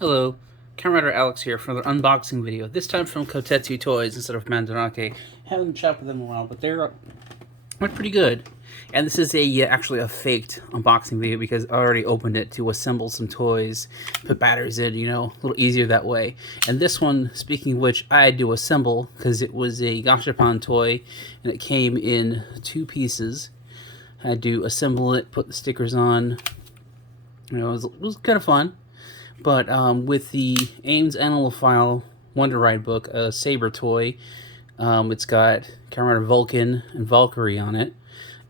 Hello, Camerader Alex here for another unboxing video. This time from Kotetsu Toys instead of Mandarake. Haven't shopped with them in a while, but they're pretty good. And this is actually a faked unboxing video because I already opened it to assemble some toys, put batteries in, a little easier that way. And this one, speaking of which, I had to assemble because it was a Gashapon toy and it came in 2 pieces. I had to assemble it, put the stickers on. It was kind of fun. But with the A.I.M.S Animal File Wonder Ride book, a SABER toy, it's got Kamen Rider Vulcan and Valkyrie on it.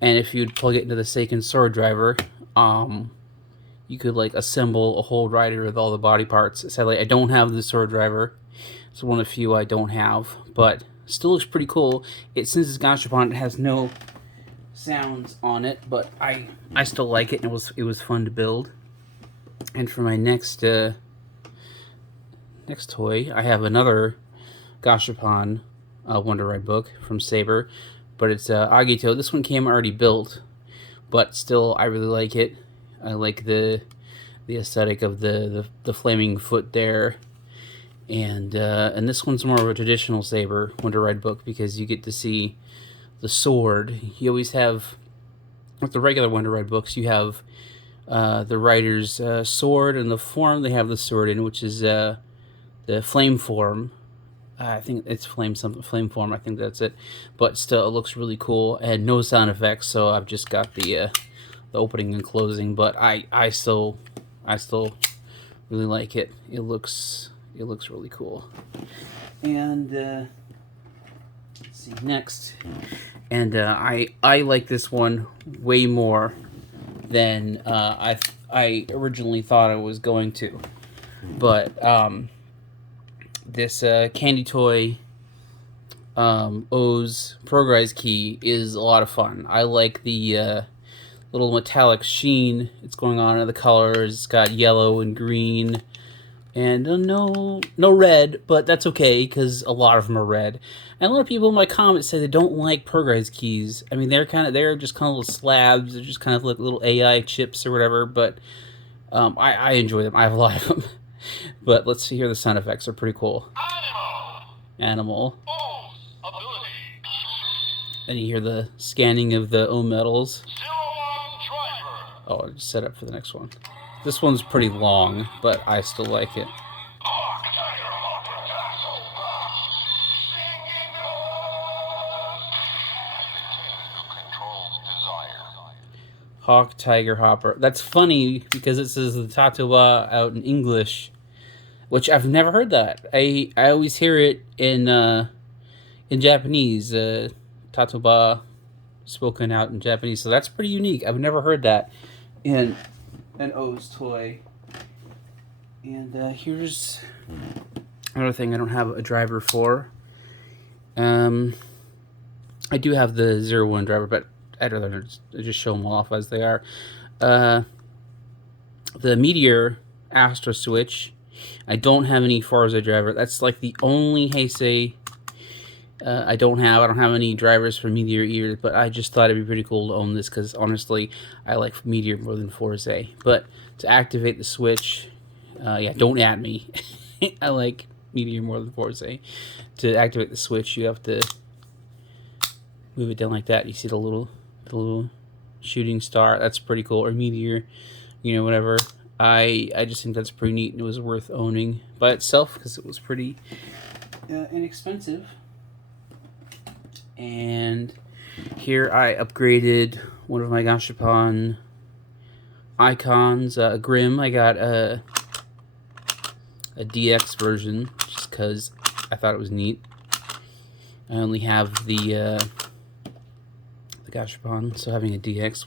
And if you'd plug it into the Seiken sword driver, you could assemble a whole rider with all the body parts. Sadly, I don't have the sword driver. It's one of the few I don't have, but still looks pretty cool. Since it's Gashapon, it has no sounds on it, but I still like it, and it was fun to build. And for my next toy, I have another Gashapon Wonder Ride book from SABER, but it's Agito. This one came already built, but still, I really like it. I like the aesthetic of the flaming foot there, and this one's more of a traditional SABER Wonder Ride book because you get to see the sword. You always have, with the regular Wonder Ride books, you have the rider's sword and the form they have the sword in, which is the flame form. I think it's flame form. I think that's it. But still, it looks really cool. I had no sound effects, so I've just got the opening and closing. But I still really like it. It looks really cool. And let's see next. And I like this one way more than I originally thought I was going to. But this candy toy O's Progrise key is a lot of fun. I like the little metallic sheen it's going on in the colors. It's got yellow and green and no red, but that's okay because a lot of them are red. And a lot of people in my comments say they don't like Progrise keys. I mean, they're just kind of little slabs. They're just kind of like little AI chips or whatever. But I enjoy them. I have a lot of them. But let's see here. The sound effects are pretty cool. Animal. And you hear the scanning of the O metals. Oh, I just set up for the next one. This one's pretty long, but I still like it. Hawk, Tiger, Hopper. That's funny because it says the TaToBa out in English, which I've never heard that. I always hear it in Japanese. TaToBa spoken out in Japanese, so that's pretty unique. I've never heard that in an O's toy. And here's another thing I don't have a driver for. I do have the 01 driver, but I'd rather just show them off as they are. The Meteor Astroswitch. I don't have any Fourze driver. That's like the only Heisei I don't have. I don't have any drivers for Meteor either, but I just thought it'd be pretty cool to own this because honestly, I like Meteor more than Fourze. But to activate the switch, yeah, don't at me. I like Meteor more than Fourze. To activate the switch, you have to move it down like that. You see the little shooting star. That's pretty cool. Or Meteor, whatever. I just think that's pretty neat, and it was worth owning by itself because it was pretty inexpensive. And here I upgraded one of my Gashapon icons, Grimm. I got a DX version just because I thought it was neat. I only have the Gashapon, so having a DX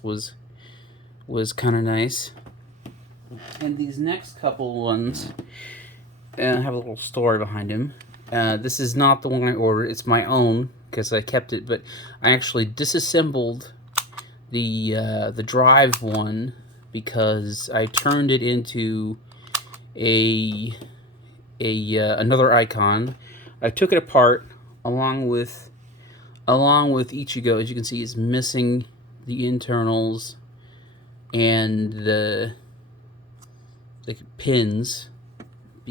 was kind of nice. And these next couple ones have a little story behind them. This is not the one I ordered. It's my own because I kept it, but I actually disassembled the Drive one because I turned it into another icon. I took it apart along with Ikkyu. As you can see, it's missing the internals and the pins,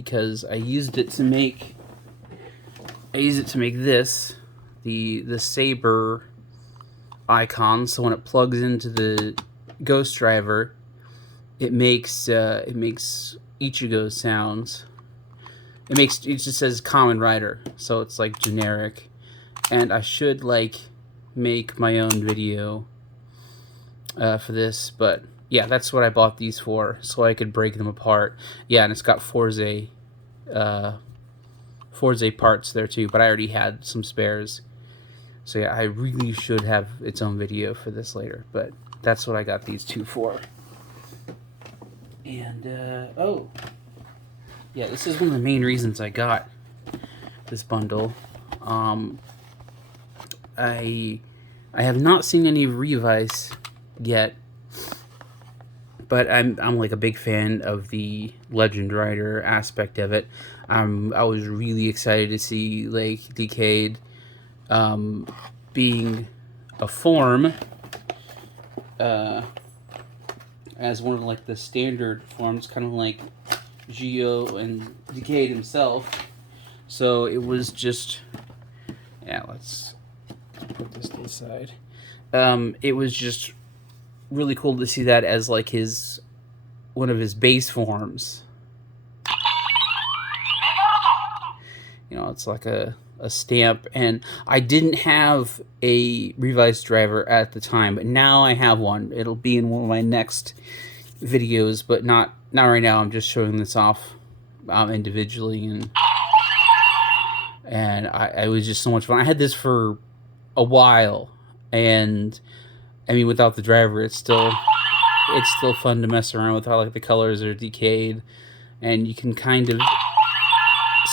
because I used it to make this, the SABER Eyecon. So when it plugs into the Ghost driver, it makes Ichigo sounds. It just says Kamen Rider, so it's like generic. And I should like make my own video for this, but yeah, that's what I bought these for, so I could break them apart. Yeah, and it's got Fourze parts there too, but I already had some spares. So yeah, I really should have its own video for this later, but that's what I got these two for. And oh yeah, this is one of the main reasons I got this bundle. I have not seen any Revice yet, but I'm like a big fan of the Legend Rider aspect of it. I was really excited to see like Decade being a form as one of like the standard forms, kind of like Geo and Decade himself. So it was just, yeah, let's put this to the side. It was just really cool to see that as like one of his base forms. You know, it's like a stamp, and I didn't have a Revice driver at the time, but now I have one. It'll be in one of my next videos, but not right now. I'm just showing this off individually, and I was just so much fun. I had this for a while, and I mean, without the driver, it's still fun to mess around with. How like the colors are decayed, and you can kind of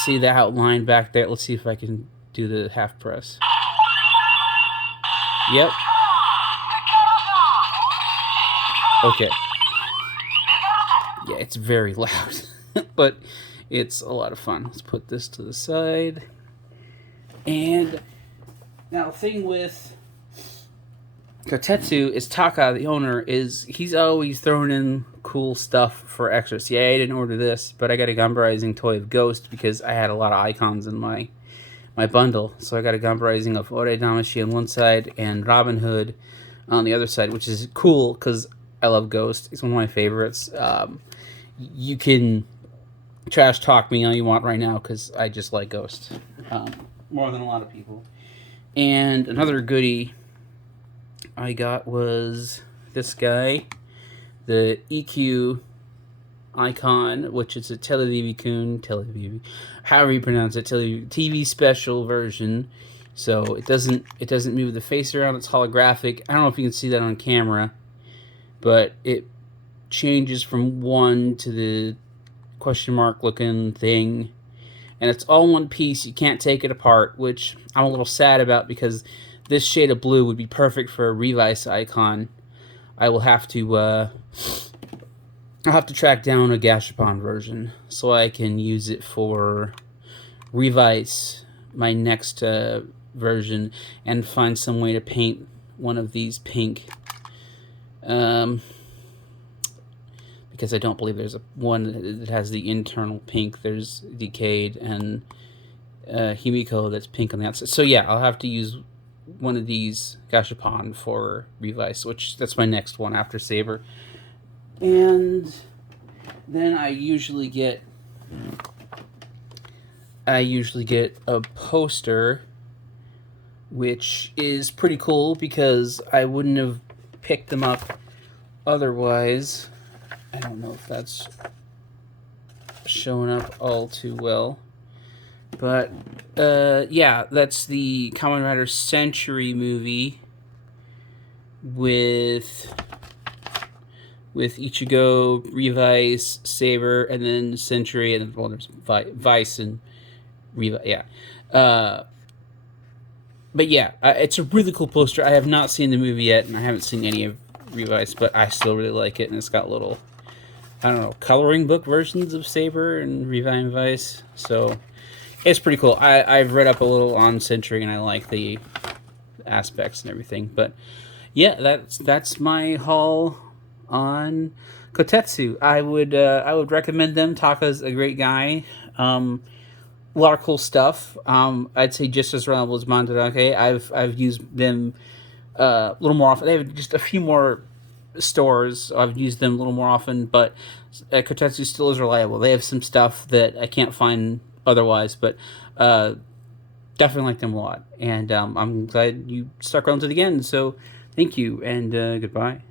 see the outline back there. Let's see if I can do the half press. Yep. Okay. Yeah, it's very loud, but it's a lot of fun. Let's put this to the side. And now the thing with Kotetsu is Taka, the owner, he's always throwing in cool stuff for extras. Yeah, I didn't order this, but I got a Ganbarizing toy of Ghost because I had a lot of icons in my bundle. So I got a Ganbarizing of Ore Damashi on one side and Robin Hood on the other side, which is cool because I love Ghost. It's one of my favorites. You can trash talk me all you want right now because I just like Ghost more than a lot of people. And another goodie I got was this guy, the Ikkyu Eyecon, which is a Televi-kun, however you pronounce it, TV special version. So it doesn't move the face around. It's holographic. I don't know if you can see that on camera, but it changes from one to the question mark looking thing, and it's all one piece. You can't take it apart, which I'm a little sad about because this shade of blue would be perfect for a Revice Eyecon. I will have to I'll have to track down a Gashapon version so I can use it for Revice, my next version, and find some way to paint one of these pink. Because I don't believe there's one that has the internal pink. There's Decade and Himiko that's pink on the outside. So yeah, I'll have to use one of these Gashapon for Revice, which that's my next one after Saber. And then I usually get a poster, which is pretty cool because I wouldn't have picked them up otherwise. I don't know if that's showing up all too well. But, yeah, that's the Kamen Rider Century movie with Ichigo, Revice, Saber, and then Century, and well, there's Vice and Revice, yeah. But yeah, it's a really cool poster. I have not seen the movie yet, and I haven't seen any of Revice, but I still really like it, and it's got little, I don't know, coloring book versions of Saber and Revice and Vice, so it's pretty cool. I've read up a little on Century, and I like the aspects and everything. But yeah, that's my haul on Kotetsu, I would recommend them. Taka's a great guy. A lot of cool stuff. I'd say just as reliable as Mandarake. I've used them a little more often. They have just a few more stores. So I've used them a little more often, but Kotetsu still is reliable. They have some stuff that I can't find otherwise, but definitely like them a lot. And I'm glad you stuck around to the end. So thank you, and goodbye.